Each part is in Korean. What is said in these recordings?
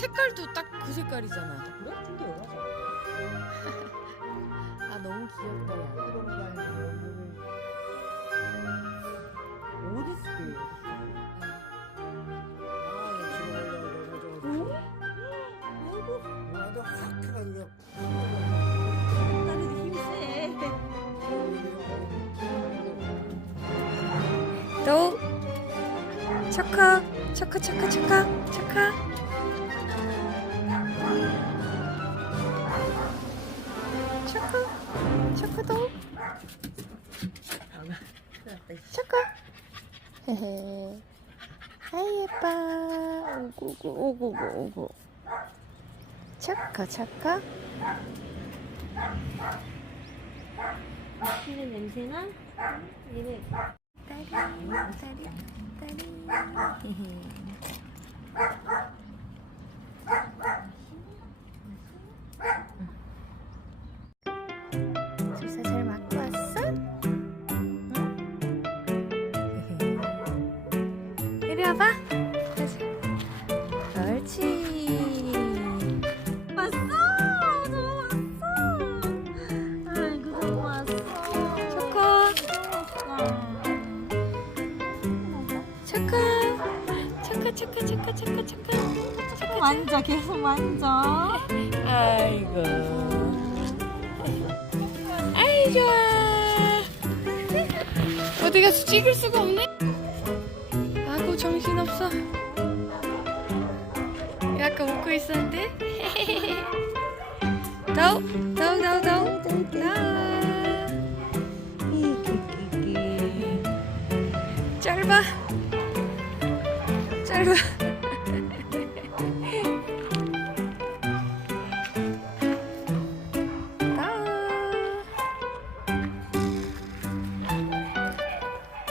색깔도 딱 그 색깔이잖아. 그래? 좀더 연하자. 아 너무 귀엽다 야. 어디? 아, 뭐하다 확 해가지고. 힘세. 또 초코 초코 초코 초코 초코 초코 초코도? 초코 헤헤. 예뻐. 오구구 오구구 오구. 초코 초코 맛있는 냄새나? 얘네. 딸이 딸이 딸이 이리 와봐 옳지 왔어. 너 왔어. 아이고 너 왔어. 초코 초코 초코 초코 초코 초코 초코 만져 계속 만져. 아이고 아이 좋아 어디 가서 찍을 수가 없네 정신없어. 약간 웃고 있었는데? 더욱 더욱 더욱 더욱. 짧아. 짧아.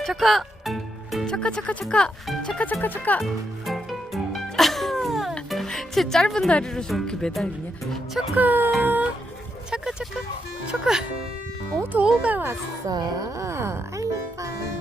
초코 초코 초코 초코 초코 초코 초코 제 짧은 다리로 저렇게 매달리냐? 초코 초코 초코 초코 어 도우가 왔어. 아이 예뻐 아이